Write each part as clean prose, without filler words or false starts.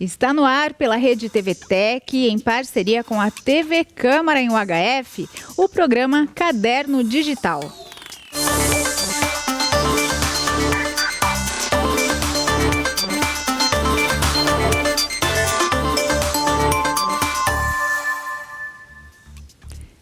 Está no ar pela Rede TVTech, em parceria com a TV Câmara em UHF, o programa Caderno Digital.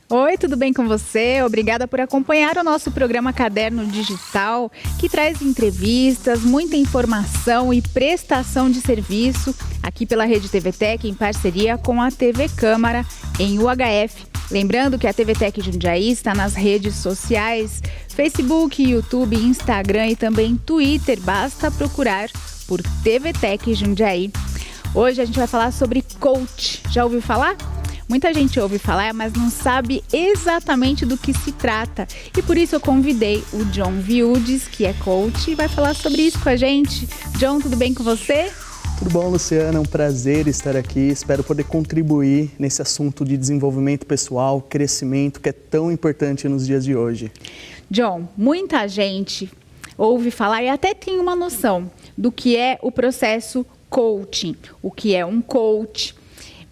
Oi, tudo bem com você? Obrigada por acompanhar o nosso programa Caderno Digital, que traz entrevistas, muita informação e prestação de serviço aqui pela Rede TVTech em parceria com a TV Câmara em UHF. Lembrando que a TVTech Jundiaí está nas redes sociais, Facebook, YouTube, Instagram e também Twitter. Basta procurar por TVTech Jundiaí. Hoje a gente vai falar sobre coach. Já ouviu falar? Muita gente ouve falar, mas não sabe exatamente do que se trata. E por isso eu convidei o John Viudes, que é coach, e vai falar sobre isso com a gente. John, tudo bem com você? Tudo bom, Luciana? É um prazer estar aqui. Espero poder contribuir nesse assunto de desenvolvimento pessoal, crescimento, que é tão importante nos dias de hoje. John, muita gente ouve falar e até tem uma noção do que é o processo coaching, o que é um coach.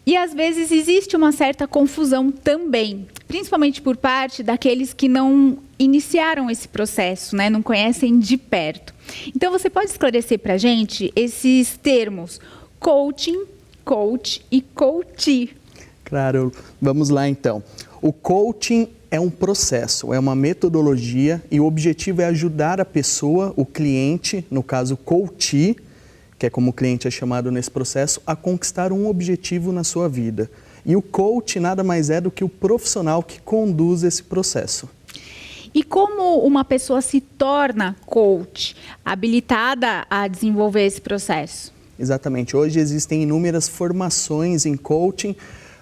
E às vezes existe uma certa confusão também, principalmente por parte daqueles que não iniciaram esse processo, né? Não conhecem de perto. Então você pode esclarecer para a gente esses termos coaching, coach e coachee? Claro, vamos lá então. O coaching é um processo, é uma metodologia e o objetivo é ajudar a pessoa, o cliente, no caso coachee, que é como o cliente é chamado nesse processo, a conquistar um objetivo na sua vida. E o coach nada mais é do que o profissional que conduz esse processo. E como uma pessoa se torna coach, habilitada a desenvolver esse processo? Exatamente. Hoje existem inúmeras formações em coaching,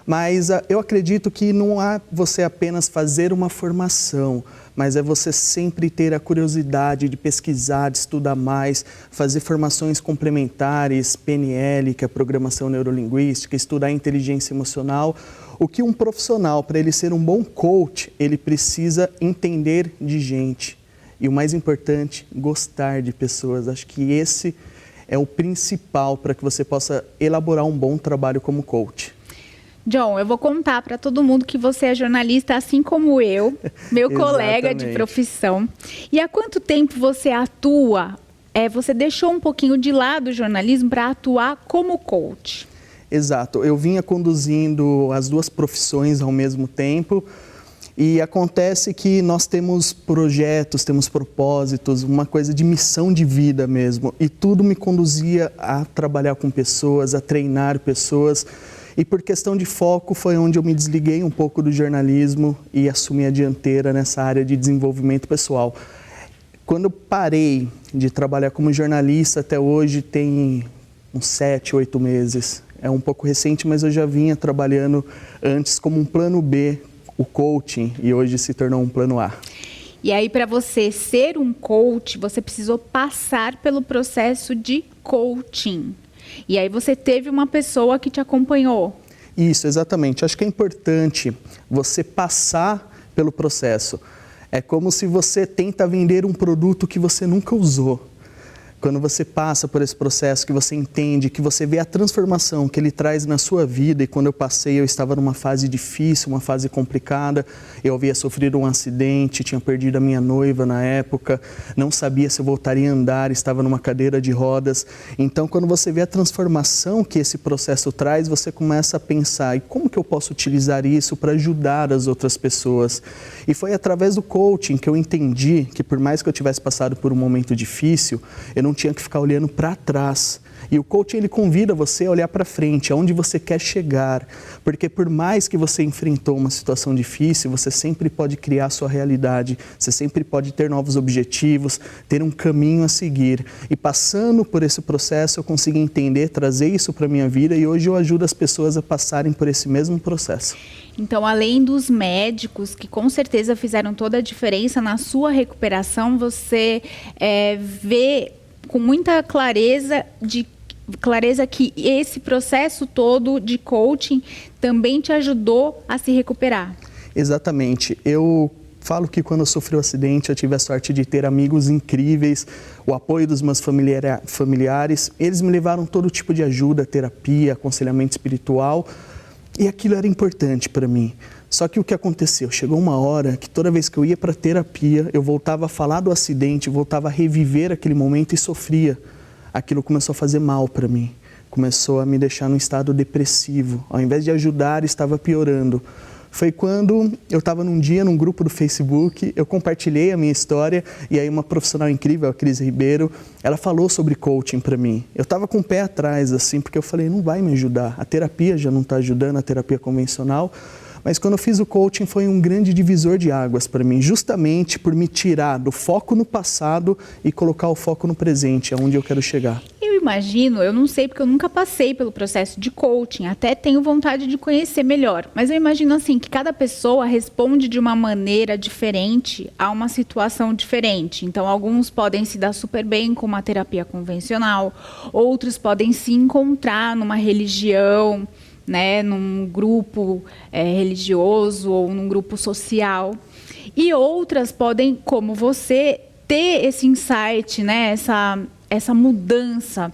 mas eu acredito que não há você apenas fazer uma formação, mas é você sempre ter a curiosidade de pesquisar, de estudar mais, fazer formações complementares, PNL, que é Programação Neurolinguística, estudar inteligência emocional. O que um profissional, para ele ser um bom coach, ele precisa entender de gente. E o mais importante, gostar de pessoas. Acho que esse é o principal para que você possa elaborar um bom trabalho como coach. John, eu vou contar para todo mundo que você é jornalista, assim como eu, meu colega de profissão. E há quanto tempo você atua? Você deixou um pouquinho de lado o jornalismo para atuar como coach? Exato. Eu vinha conduzindo as duas profissões ao mesmo tempo e acontece que nós temos projetos, temos propósitos, uma coisa de missão de vida mesmo. E tudo me conduzia a trabalhar com pessoas, a treinar pessoas. E por questão de foco foi onde eu me desliguei um pouco do jornalismo e assumi a dianteira nessa área de desenvolvimento pessoal. Quando eu parei de trabalhar como jornalista até hoje tem uns 7, 8 meses. É um pouco recente, mas eu já vinha trabalhando antes como um plano B, o coaching, e hoje se tornou um plano A. E aí, para você ser um coach, você precisou passar pelo processo de coaching. E aí você teve uma pessoa que te acompanhou. Isso, exatamente. Acho que é importante você passar pelo processo. É como se você tenta vender um produto que você nunca usou. Quando você passa por esse processo, que você entende, que você vê a transformação que ele traz na sua vida. E quando eu passei, eu estava numa fase difícil, uma fase complicada. Eu havia sofrido um acidente, tinha perdido a minha noiva na época, não sabia se eu voltaria a andar, estava numa cadeira de rodas. Então, quando você vê a transformação que esse processo traz, você começa a pensar, e como que eu posso utilizar isso para ajudar as outras pessoas? E foi através do coaching que eu entendi que por mais que eu tivesse passado por um momento difícil, eu não tinha que ficar olhando para trás. E o coaching, ele convida você a olhar para frente, aonde você quer chegar. Porque por mais que você enfrentou uma situação difícil, você sempre pode criar a sua realidade, você sempre pode ter novos objetivos, ter um caminho a seguir. E passando por esse processo, eu consegui entender, trazer isso para a minha vida e hoje eu ajudo as pessoas a passarem por esse mesmo processo. Então, além dos médicos, que com certeza fizeram toda a diferença na sua recuperação, você vê com muita clareza que esse processo todo de coaching também te ajudou a se recuperar. Exatamente. Eu falo que quando eu sofri o acidente, eu tive a sorte de ter amigos incríveis, o apoio dos meus familiares. Eles me levaram todo tipo de ajuda, terapia, aconselhamento espiritual, e aquilo era importante para mim. Só que o que aconteceu? Chegou uma hora que toda vez que eu ia para terapia, eu voltava a falar do acidente, voltava a reviver aquele momento e sofria. Aquilo começou a fazer mal para mim. Começou a me deixar num estado depressivo. Ao invés de ajudar, estava piorando. Foi quando eu estava num dia, num grupo do Facebook, eu compartilhei a minha história e aí uma profissional incrível, a Cris Ribeiro, ela falou sobre coaching para mim. Eu estava com o pé atrás, assim, porque eu falei, não vai me ajudar. A terapia já não está ajudando, a terapia convencional. Mas quando eu fiz o coaching foi um grande divisor de águas para mim, justamente por me tirar do foco no passado e colocar o foco no presente, aonde eu quero chegar. Eu imagino, eu não sei porque eu nunca passei pelo processo de coaching, até tenho vontade de conhecer melhor, mas eu imagino assim que cada pessoa responde de uma maneira diferente a uma situação diferente. Então, alguns podem se dar super bem com uma terapia convencional, outros podem se encontrar numa religião, né, num grupo religioso ou num grupo social. E outras podem, como você, ter esse insight, né, essa mudança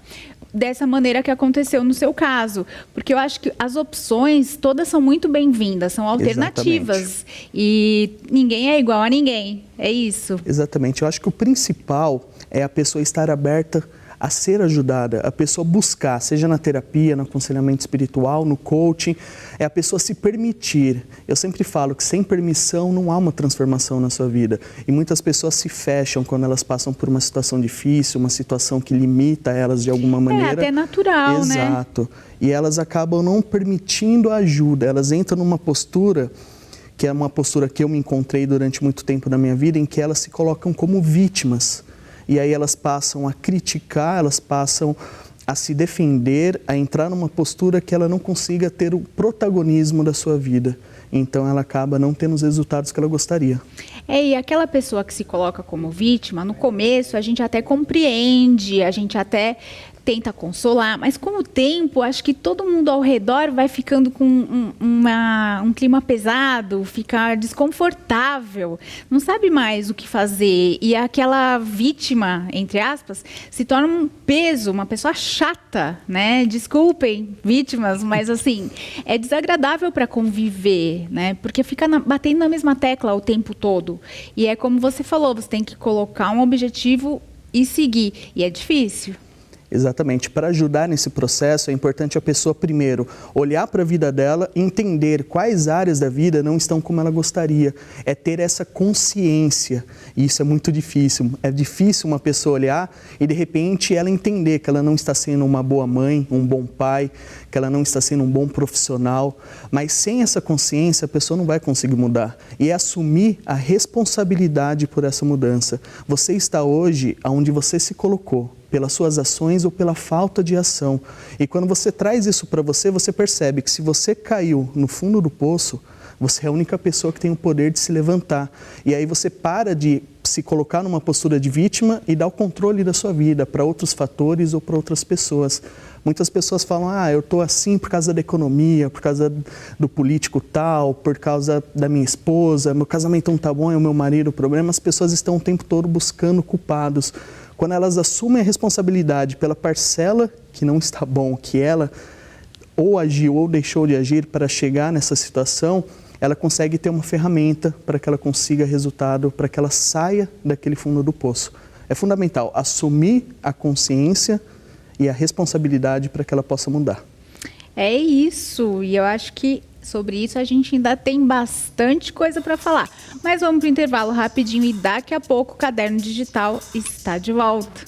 dessa maneira que aconteceu no seu caso. Porque eu acho que as opções todas são muito bem-vindas, são alternativas. Exatamente. E ninguém é igual a ninguém, é isso? Exatamente. Eu acho que o principal é a pessoa estar aberta a ser ajudada, a pessoa buscar, seja na terapia, no aconselhamento espiritual, no coaching, é a pessoa se permitir. Eu sempre falo que sem permissão não há uma transformação na sua vida. E muitas pessoas se fecham quando elas passam por uma situação difícil, uma situação que limita elas de alguma maneira. É até natural, né? Exato. E elas acabam não permitindo a ajuda, elas entram numa postura que é uma postura que eu me encontrei durante muito tempo na minha vida, em que elas se colocam como vítimas. E aí elas passam a criticar, elas passam a se defender, a entrar numa postura que ela não consiga ter o protagonismo da sua vida. Então ela acaba não tendo os resultados que ela gostaria. E aquela pessoa que se coloca como vítima, no começo a gente até compreende, a gente até tenta consolar, mas com o tempo, acho que todo mundo ao redor vai ficando com um clima pesado, fica desconfortável, não sabe mais o que fazer. E aquela vítima, entre aspas, se torna um peso, uma pessoa chata, né? Desculpem, vítimas, mas assim, é desagradável para conviver, né? Porque fica batendo na mesma tecla o tempo todo. E é como você falou, você tem que colocar um objetivo e seguir. E é difícil. Exatamente. Para ajudar nesse processo, é importante a pessoa, primeiro, olhar para a vida dela e entender quais áreas da vida não estão como ela gostaria. É ter essa consciência. E isso é muito difícil. É difícil uma pessoa olhar e, de repente, ela entender que ela não está sendo uma boa mãe, um bom pai, que ela não está sendo um bom profissional. Mas sem essa consciência, a pessoa não vai conseguir mudar. E é assumir a responsabilidade por essa mudança. Você está hoje onde você se colocou, pelas suas ações ou pela falta de ação. E quando você traz isso para você, você percebe que se você caiu no fundo do poço, você é a única pessoa que tem o poder de se levantar. E aí você para de se colocar numa postura de vítima e dá o controle da sua vida para outros fatores ou para outras pessoas. Muitas pessoas falam, eu estou assim por causa da economia, por causa do político tal, por causa da minha esposa, meu casamento não está bom, é o meu marido o problema. As pessoas estão o tempo todo buscando culpados. Quando elas assumem a responsabilidade pela parcela que não está bom, que ela ou agiu ou deixou de agir para chegar nessa situação, ela consegue ter uma ferramenta para que ela consiga resultado, para que ela saia daquele fundo do poço. É fundamental assumir a consciência e a responsabilidade para que ela possa mudar. É isso, e eu acho que sobre isso a gente ainda tem bastante coisa para falar. Mas vamos para o intervalo rapidinho e daqui a pouco o Caderno Digital está de volta.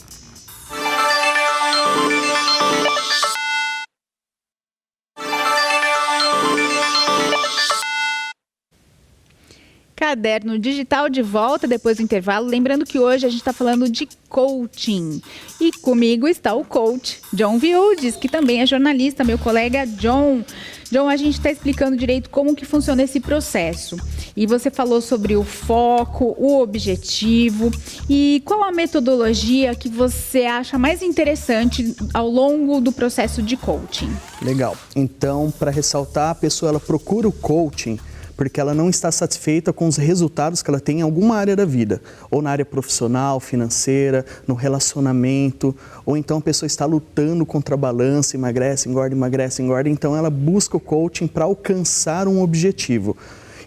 Caderno Digital de volta depois do intervalo. Lembrando que hoje a gente está falando de coaching. E comigo está o coach John Viudes, que também é jornalista, meu colega John. John, a gente está explicando direito como que funciona esse processo. E você falou sobre o foco, o objetivo e qual a metodologia que você acha mais interessante ao longo do processo de coaching. Legal. Então, para ressaltar, a pessoa ela procura o coaching porque ela não está satisfeita com os resultados que ela tem em alguma área da vida, ou na área profissional, financeira, no relacionamento, ou então a pessoa está lutando contra a balança, emagrece, engorda, então ela busca o coaching para alcançar um objetivo.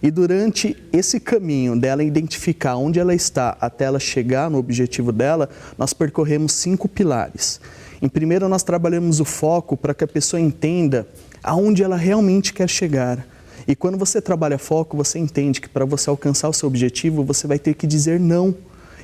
E durante esse caminho dela identificar onde ela está até ela chegar no objetivo dela, nós percorremos 5 pilares. Em primeiro, nós trabalhamos o foco para que a pessoa entenda aonde ela realmente quer chegar. E quando você trabalha foco, você entende que para você alcançar o seu objetivo, você vai ter que dizer não.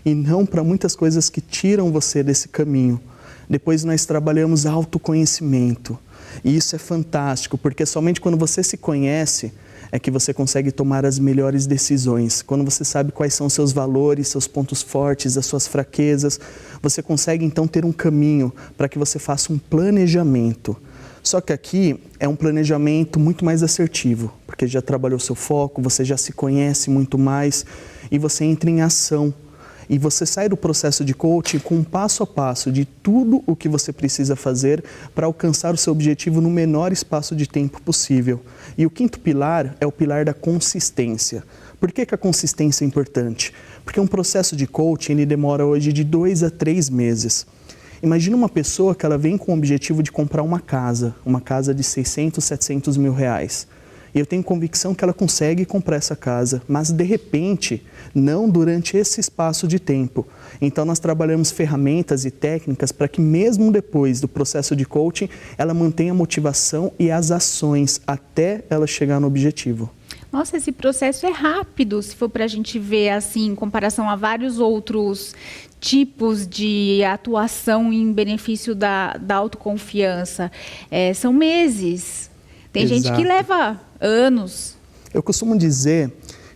E não para muitas coisas que tiram você desse caminho. Depois nós trabalhamos autoconhecimento. E isso é fantástico, porque somente quando você se conhece é que você consegue tomar as melhores decisões. Quando você sabe quais são os seus valores, seus pontos fortes, as suas fraquezas, você consegue então ter um caminho para que você faça um planejamento. Só que aqui é um planejamento muito mais assertivo, porque já trabalhou seu foco, você já se conhece muito mais e você entra em ação. E você sai do processo de coaching com um passo a passo de tudo o que você precisa fazer para alcançar o seu objetivo no menor espaço de tempo possível. E o 5º pilar é o pilar da consistência. Por que a consistência é importante? Porque um processo de coaching ele demora hoje de 2 a 3 meses. Imagina uma pessoa que ela vem com o objetivo de comprar uma casa de 600, 700 mil reais. E eu tenho convicção que ela consegue comprar essa casa, mas de repente, não durante esse espaço de tempo. Então nós trabalhamos ferramentas e técnicas para que mesmo depois do processo de coaching, ela mantenha a motivação e as ações até ela chegar no objetivo. Nossa, esse processo é rápido, se for para a gente ver assim, em comparação a vários outros tipos de atuação em benefício da autoconfiança. São meses. Tem Exato. Gente que leva anos. Eu costumo dizer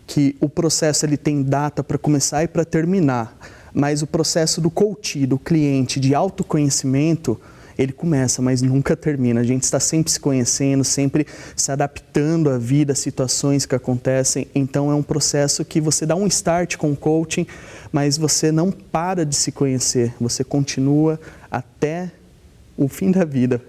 que o processo ele tem data para começar e para terminar, mas o processo do coach, do cliente, de autoconhecimento, ele começa, mas nunca termina. A gente está sempre se conhecendo, sempre se adaptando à vida, às situações que acontecem. Então é um processo que você dá um start com o coaching, mas você não para de se conhecer, você continua até o fim da vida.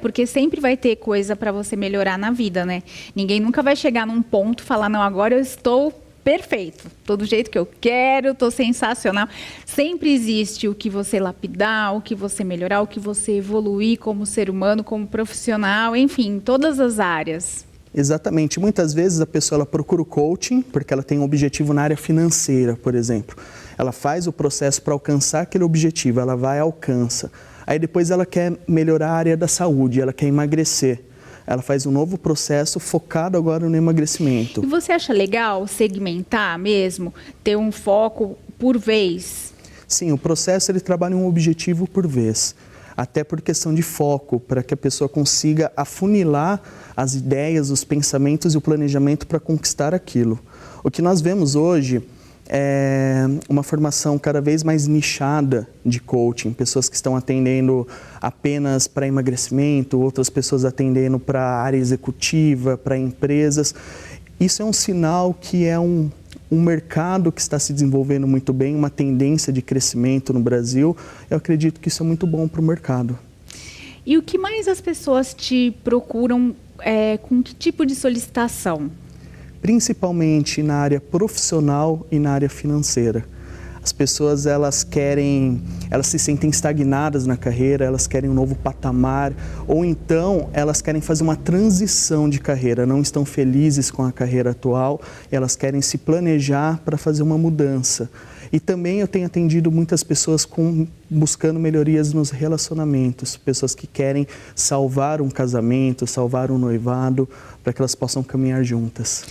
Porque sempre vai ter coisa para você melhorar na vida, né? Ninguém nunca vai chegar num ponto e falar, não, agora eu estou perfeito, tô do jeito que eu quero, tô sensacional. Sempre existe o que você lapidar, o que você melhorar, o que você evoluir como ser humano, como profissional, enfim, em todas as áreas. Exatamente. Muitas vezes a pessoa ela procura o coaching porque ela tem um objetivo na área financeira, por exemplo. Ela faz o processo para alcançar aquele objetivo, ela vai e alcança. Aí depois ela quer melhorar a área da saúde, ela quer emagrecer. Ela faz um novo processo focado agora no emagrecimento. E você acha legal segmentar mesmo? Ter um foco por vez? Sim, o processo ele trabalha um objetivo por vez. Até por questão de foco, para que a pessoa consiga afunilar as ideias, os pensamentos e o planejamento para conquistar aquilo. O que nós vemos hoje é uma formação cada vez mais nichada de coaching, pessoas que estão atendendo apenas para emagrecimento, outras pessoas atendendo para a área executiva, para empresas. Isso é um sinal que é um mercado que está se desenvolvendo muito bem, uma tendência de crescimento no Brasil. Eu acredito que isso é muito bom para o mercado. E o que mais as pessoas te procuram, com que tipo de solicitação? Principalmente na área profissional e na área financeira. As pessoas elas se sentem estagnadas na carreira, elas querem um novo patamar, ou então elas querem fazer uma transição de carreira, não estão felizes com a carreira atual, elas querem se planejar para fazer uma mudança. E também eu tenho atendido muitas pessoas buscando melhorias nos relacionamentos, pessoas que querem salvar um casamento, salvar um noivado, para que elas possam caminhar juntas.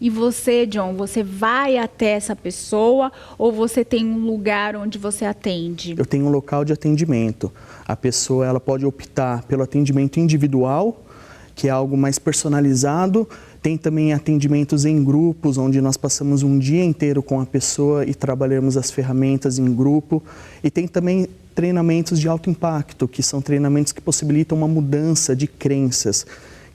E você, John, você vai até essa pessoa ou você tem um lugar onde você atende? Eu tenho um local de atendimento. A pessoa ela pode optar pelo atendimento individual, que é algo mais personalizado. Tem também atendimentos em grupos, onde nós passamos um dia inteiro com a pessoa e trabalhamos as ferramentas em grupo. E tem também treinamentos de alto impacto, que são treinamentos que possibilitam uma mudança de crenças.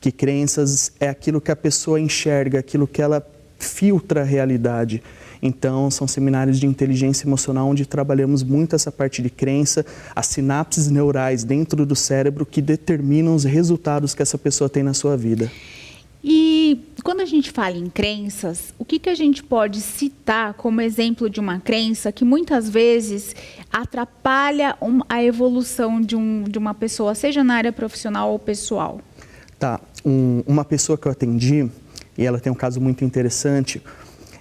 Que crenças é aquilo que a pessoa enxerga, aquilo que ela filtra a realidade. Então, são seminários de inteligência emocional onde trabalhamos muito essa parte de crença, as sinapses neurais dentro do cérebro que determinam os resultados que essa pessoa tem na sua vida. E quando a gente fala em crenças, o que a gente pode citar como exemplo de uma crença que muitas vezes atrapalha a evolução de uma pessoa, seja na área profissional ou pessoal? Tá, uma pessoa que eu atendi, e ela tem um caso muito interessante,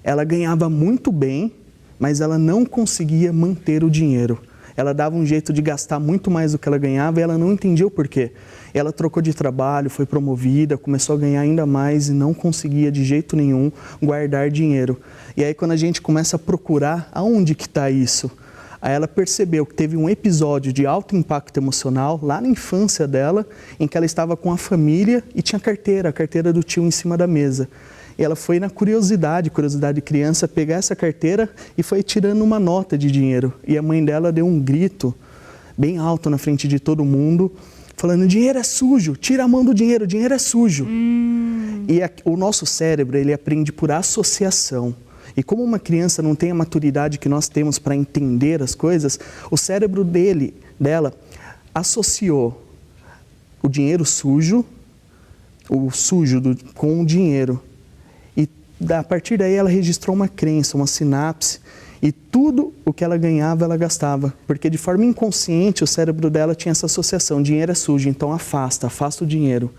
ela ganhava muito bem, mas ela não conseguia manter o dinheiro. Ela dava um jeito de gastar muito mais do que ela ganhava e ela não entendia o porquê. Ela trocou de trabalho, foi promovida, começou a ganhar ainda mais e não conseguia de jeito nenhum guardar dinheiro. E aí quando a gente começa a procurar aonde que está isso, aí ela percebeu que teve um episódio de alto impacto emocional lá na infância dela, em que ela estava com a família e tinha a carteira do tio em cima da mesa. E ela foi na curiosidade de criança, pegar essa carteira e foi tirando uma nota de dinheiro. E a mãe dela deu um grito bem alto na frente de todo mundo, falando: dinheiro é sujo, tira a mão do dinheiro, dinheiro é sujo. E o nosso cérebro, ele aprende por associação. E como uma criança não tem a maturidade que nós temos para entender as coisas, o cérebro dela associou o dinheiro sujo, com o dinheiro. A partir daí ela registrou uma crença, uma sinapse, e tudo o que ela ganhava ela gastava, porque de forma inconsciente o cérebro dela tinha essa associação: dinheiro é sujo, então afasta o dinheiro.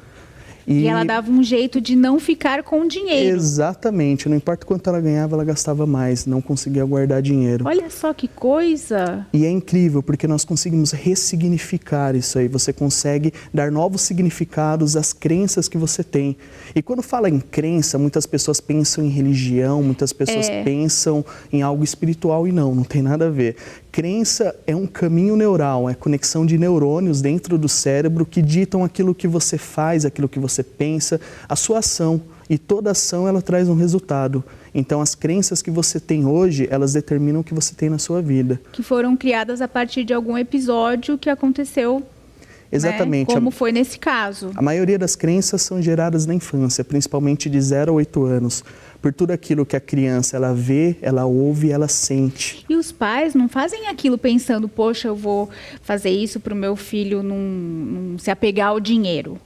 E ela dava um jeito de não ficar com o dinheiro. Exatamente, não importa quanto ela ganhava, ela gastava mais, não conseguia guardar dinheiro. Olha só que coisa! E é incrível, porque nós conseguimos ressignificar isso aí, você consegue dar novos significados às crenças que você tem. E quando fala em crença, muitas pessoas pensam em religião, muitas pessoas pensam em algo espiritual, e não tem nada a ver. Crença é um caminho neural, é conexão de neurônios dentro do cérebro que ditam aquilo que você faz, aquilo que você pensa, a sua ação. E toda ação, ela traz um resultado. Então, as crenças que você tem hoje, elas determinam o que você tem na sua vida. Que foram criadas a partir de algum episódio que aconteceu. Exatamente. Né? Como foi nesse caso. A maioria das crenças são geradas na infância, principalmente de 0 a 8 anos. Por tudo aquilo que a criança, ela vê, ela ouve, ela sente. E os pais não fazem aquilo pensando: poxa, eu vou fazer isso para o meu filho não se apegar ao dinheiro.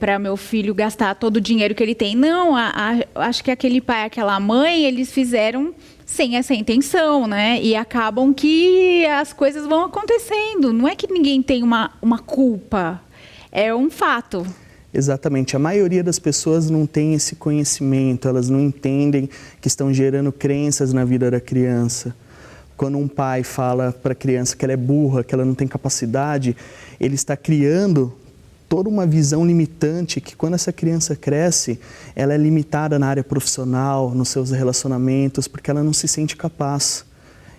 Para meu filho gastar todo o dinheiro que ele tem. Não, acho que aquele pai, aquela mãe, eles fizeram sem essa intenção, né? E acabam que as coisas vão acontecendo. Não é que ninguém tem uma culpa, é um fato. Exatamente. A maioria das pessoas não tem esse conhecimento, elas não entendem que estão gerando crenças na vida da criança. Quando um pai fala para a criança que ela é burra, que ela não tem capacidade, ele está criando toda uma visão limitante que, quando essa criança cresce, ela é limitada na área profissional, nos seus relacionamentos, porque ela não se sente capaz.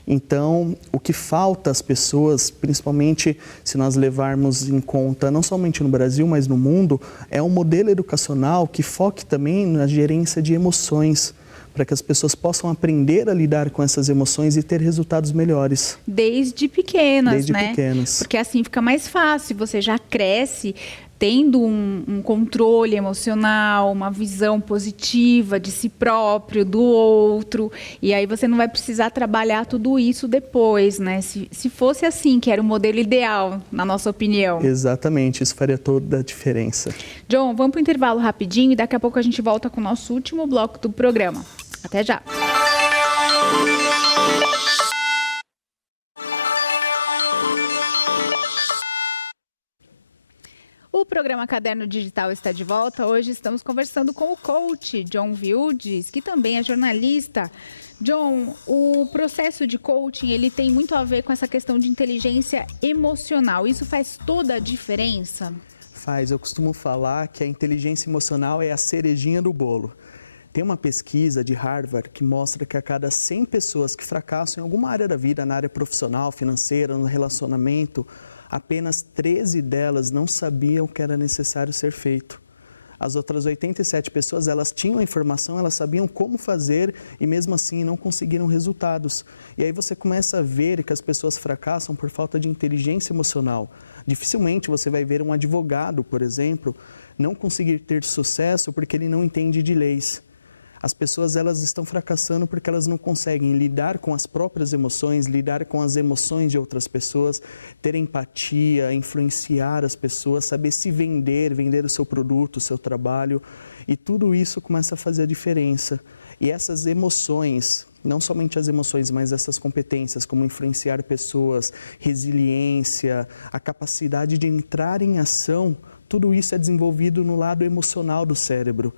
Então, o que falta às pessoas, principalmente se nós levarmos em conta, não somente no Brasil, mas no mundo, é um modelo educacional que foque também na gerência de emoções, para que as pessoas possam aprender a lidar com essas emoções e ter resultados melhores. Desde pequenas, Desde né? pequenas. Porque assim fica mais fácil, você já cresce tendo um controle emocional, uma visão positiva de si próprio, do outro, e aí você não vai precisar trabalhar tudo isso depois, né? Se fosse assim, que era o modelo ideal, na nossa opinião. Exatamente, isso faria toda a diferença. John, vamos para o intervalo rapidinho e daqui a pouco a gente volta com o nosso último bloco do programa. Até já! O programa Caderno Digital está de volta. Hoje estamos conversando com o coach John Wildes, que também é jornalista. John, o processo de coaching, ele tem muito a ver com essa questão de inteligência emocional. Isso faz toda a diferença? Faz. Eu costumo falar que a inteligência emocional é a cerejinha do bolo. Tem uma pesquisa de Harvard que mostra que a cada 100 pessoas que fracassam em alguma área da vida, na área profissional, financeira, no relacionamento, apenas 13 delas não sabiam o que era necessário ser feito. As outras 87 pessoas, elas tinham a informação, elas sabiam como fazer e mesmo assim não conseguiram resultados. E aí você começa a ver que as pessoas fracassam por falta de inteligência emocional. Dificilmente você vai ver um advogado, por exemplo, não conseguir ter sucesso porque ele não entende de leis. As pessoas, elas estão fracassando porque elas não conseguem lidar com as próprias emoções, lidar com as emoções de outras pessoas, ter empatia, influenciar as pessoas, saber se vender, vender o seu produto, o seu trabalho. E tudo isso começa a fazer a diferença. E essas emoções, não somente as emoções, mas essas competências, como influenciar pessoas, resiliência, a capacidade de entrar em ação, tudo isso é desenvolvido no lado emocional do cérebro.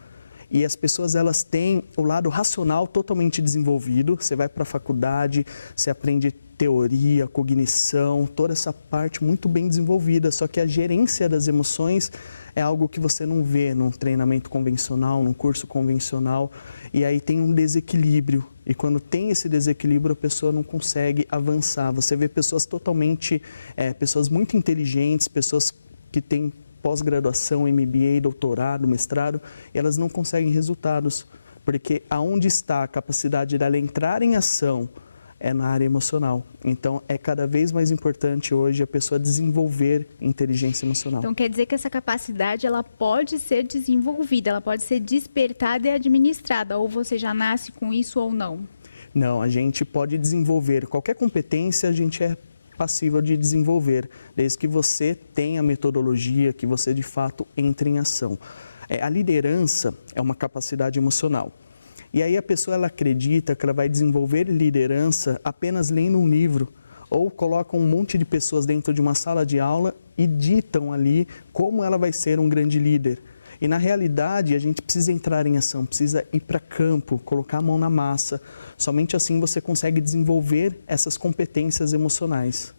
E as pessoas, elas têm o lado racional totalmente desenvolvido. Você vai para a faculdade, você aprende teoria, cognição, toda essa parte muito bem desenvolvida. Só que a gerência das emoções é algo que você não vê num treinamento convencional, num curso convencional. E aí tem um desequilíbrio. E quando tem esse desequilíbrio, a pessoa não consegue avançar. Você vê pessoas totalmente, pessoas muito inteligentes, pessoas que têm pós-graduação, MBA, doutorado, mestrado, e elas não conseguem resultados, porque aonde está a capacidade dela entrar em ação é na área emocional. Então, é cada vez mais importante hoje a pessoa desenvolver inteligência emocional. Então, quer dizer que essa capacidade, ela pode ser desenvolvida, ela pode ser despertada e administrada, ou você já nasce com isso ou não? Não, a gente pode desenvolver. Qualquer competência, a gente é passível de desenvolver, desde que você tenha metodologia, que você de fato entre em ação. A liderança é uma capacidade emocional. E aí a pessoa, ela acredita que ela vai desenvolver liderança apenas lendo um livro, ou coloca um monte de pessoas dentro de uma sala de aula e ditam ali como ela vai ser um grande líder. E na realidade, a gente precisa entrar em ação, precisa ir para campo, colocar a mão na massa. Somente assim você consegue desenvolver essas competências emocionais.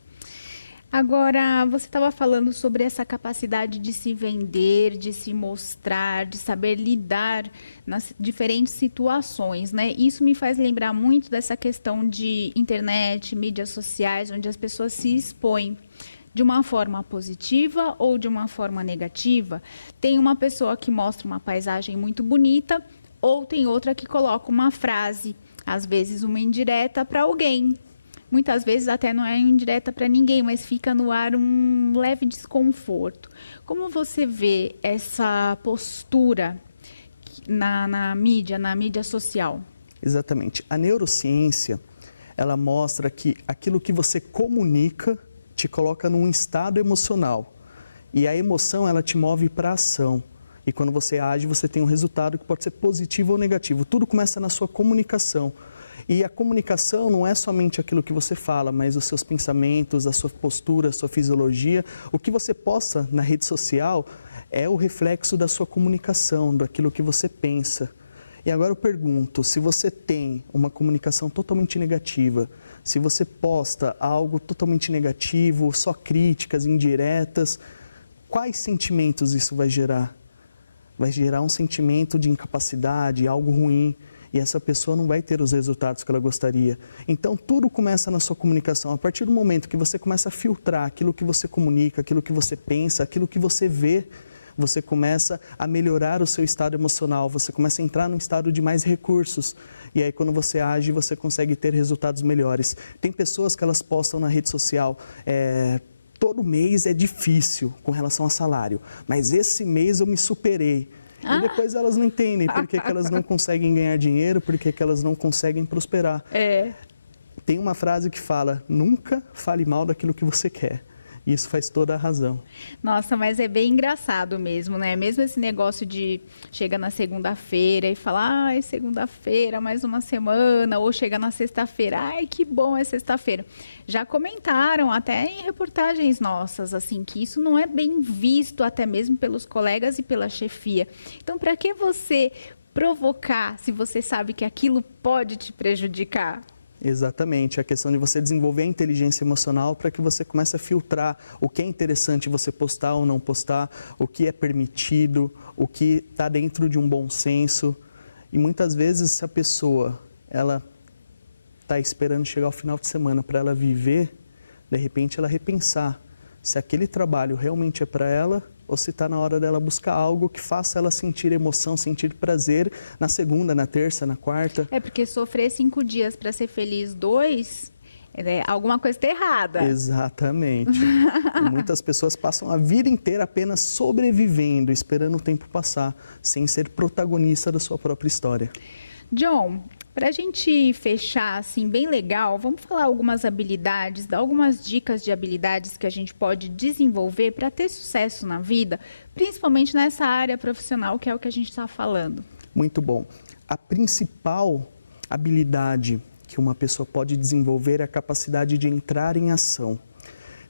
Agora, você estava falando sobre essa capacidade de se vender, de se mostrar, de saber lidar nas diferentes situações, né? Isso me faz lembrar muito dessa questão de internet, mídias sociais, onde as pessoas se expõem de uma forma positiva ou de uma forma negativa. Tem uma pessoa que mostra uma paisagem muito bonita, ou tem outra que coloca uma frase, às vezes uma indireta para alguém. Muitas vezes até não é indireta para ninguém, mas fica no ar um leve desconforto. Como você vê essa postura na mídia social? Exatamente. A neurociência, ela mostra que aquilo que você comunica te coloca num estado emocional. E a emoção, ela te move para a ação. E quando você age, você tem um resultado que pode ser positivo ou negativo. Tudo começa na sua comunicação. E a comunicação não é somente aquilo que você fala, mas os seus pensamentos, a sua postura, a sua fisiologia. O que você posta na rede social é o reflexo da sua comunicação, daquilo que você pensa. E agora eu pergunto, se você tem uma comunicação totalmente negativa, se você posta algo totalmente negativo, só críticas indiretas, quais sentimentos isso vai gerar? Vai gerar um sentimento de incapacidade, algo ruim, e essa pessoa não vai ter os resultados que ela gostaria. Então, tudo começa na sua comunicação. A partir do momento que você começa a filtrar aquilo que você comunica, aquilo que você pensa, aquilo que você vê, você começa a melhorar o seu estado emocional, você começa a entrar num estado de mais recursos. E aí, quando você age, você consegue ter resultados melhores. Tem pessoas que elas postam na rede social, todo mês é difícil com relação a salário, mas esse mês eu me superei. E depois elas não entendem por que elas não conseguem ganhar dinheiro, por que elas não conseguem prosperar. Tem uma frase que fala, nunca fale mal daquilo que você quer. Isso faz toda a razão. Nossa, mas é bem engraçado mesmo, né? Mesmo esse negócio de chega na segunda-feira e falar, ai, segunda-feira, mais uma semana, ou chega na sexta-feira, ai, que bom é sexta-feira. Já comentaram até em reportagens nossas, assim, que isso não é bem visto até mesmo pelos colegas e pela chefia. Então, para que você provocar se você sabe que aquilo pode te prejudicar? Exatamente, a questão de você desenvolver a inteligência emocional para que você comece a filtrar o que é interessante você postar ou não postar, o que é permitido, o que está dentro de um bom senso. E muitas vezes, se a pessoa ela está esperando chegar ao final de semana para ela viver, de repente ela repensar se aquele trabalho realmente é para ela ou se está na hora dela buscar algo que faça ela sentir emoção, sentir prazer na segunda, na terça, na quarta. Porque sofrer 5 dias para ser feliz 2, alguma coisa está errada. Exatamente. E muitas pessoas passam a vida inteira apenas sobrevivendo, esperando o tempo passar, sem ser protagonista da sua própria história. John, para a gente fechar assim bem legal, vamos falar algumas habilidades, dar algumas dicas de habilidades que a gente pode desenvolver para ter sucesso na vida, principalmente nessa área profissional que é o que a gente está falando. Muito bom. A principal habilidade que uma pessoa pode desenvolver é a capacidade de entrar em ação.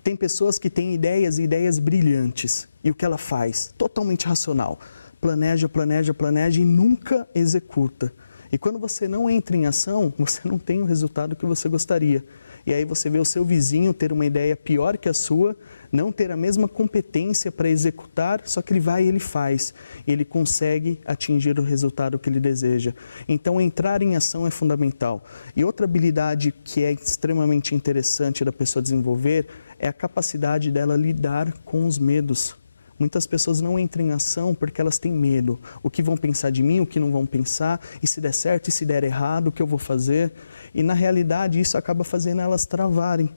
Tem pessoas que têm ideias e ideias brilhantes. E o que ela faz? Totalmente racional. Planeja, planeja, planeja e nunca executa. E quando você não entra em ação, você não tem o resultado que você gostaria. E aí você vê o seu vizinho ter uma ideia pior que a sua, não ter a mesma competência para executar, só que ele vai e ele faz. E ele consegue atingir o resultado que ele deseja. Então, entrar em ação é fundamental. E outra habilidade que é extremamente interessante da pessoa desenvolver é a capacidade dela lidar com os medos. Muitas pessoas não entram em ação porque elas têm medo. O que vão pensar de mim, o que não vão pensar, e se der certo, e se der errado, o que eu vou fazer? E na realidade isso acaba fazendo elas travarem.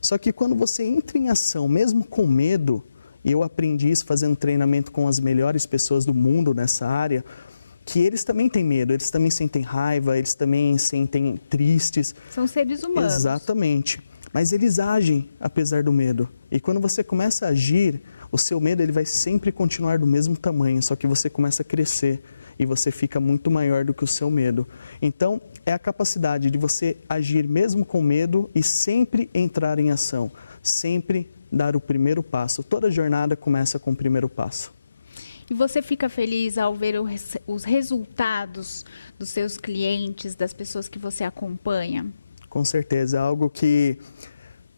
Só que quando você entra em ação, mesmo com medo, e eu aprendi isso fazendo treinamento com as melhores pessoas do mundo nessa área, que eles também têm medo, eles também sentem raiva, eles também sentem tristes. São seres humanos. Exatamente. Mas eles agem apesar do medo. E quando você começa a agir, o seu medo ele vai sempre continuar do mesmo tamanho, só que você começa a crescer e você fica muito maior do que o seu medo. Então, é a capacidade de você agir mesmo com medo e sempre entrar em ação, sempre dar o primeiro passo. Toda jornada começa com o primeiro passo. E você fica feliz ao ver os resultados dos seus clientes, das pessoas que você acompanha? Com certeza, é algo que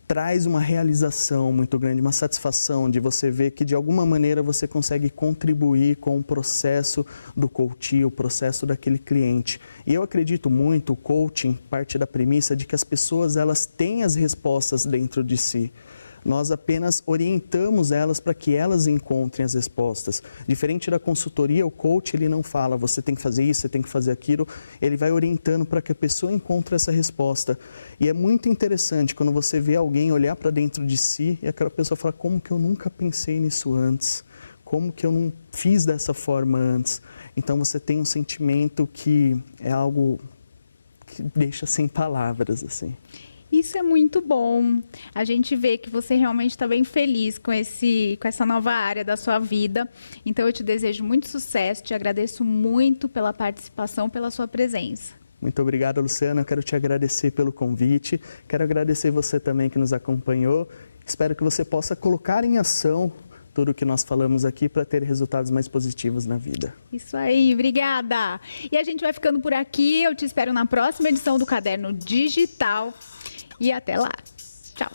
traz uma realização muito grande, uma satisfação de você ver que de alguma maneira você consegue contribuir com o processo do coaching, o processo daquele cliente. E eu acredito muito, o coaching parte da premissa de que as pessoas elas têm as respostas dentro de si. Nós apenas orientamos elas para que elas encontrem as respostas. Diferente da consultoria, o coach ele não fala, você tem que fazer isso, você tem que fazer aquilo. Ele vai orientando para que a pessoa encontre essa resposta. E é muito interessante quando você vê alguém olhar para dentro de si e aquela pessoa fala, como que eu nunca pensei nisso antes? Como que eu não fiz dessa forma antes? Então você tem um sentimento que é algo que deixa sem palavras, assim. Isso é muito bom. A gente vê que você realmente está bem feliz com essa nova área da sua vida. Então, eu te desejo muito sucesso, te agradeço muito pela participação, pela sua presença. Muito obrigado, Luciana. Eu quero te agradecer pelo convite. Quero agradecer você também que nos acompanhou. Espero que você possa colocar em ação tudo o que nós falamos aqui para ter resultados mais positivos na vida. Isso aí, obrigada. E a gente vai ficando por aqui. Eu te espero na próxima edição do Caderno Digital. E até lá. Tchau.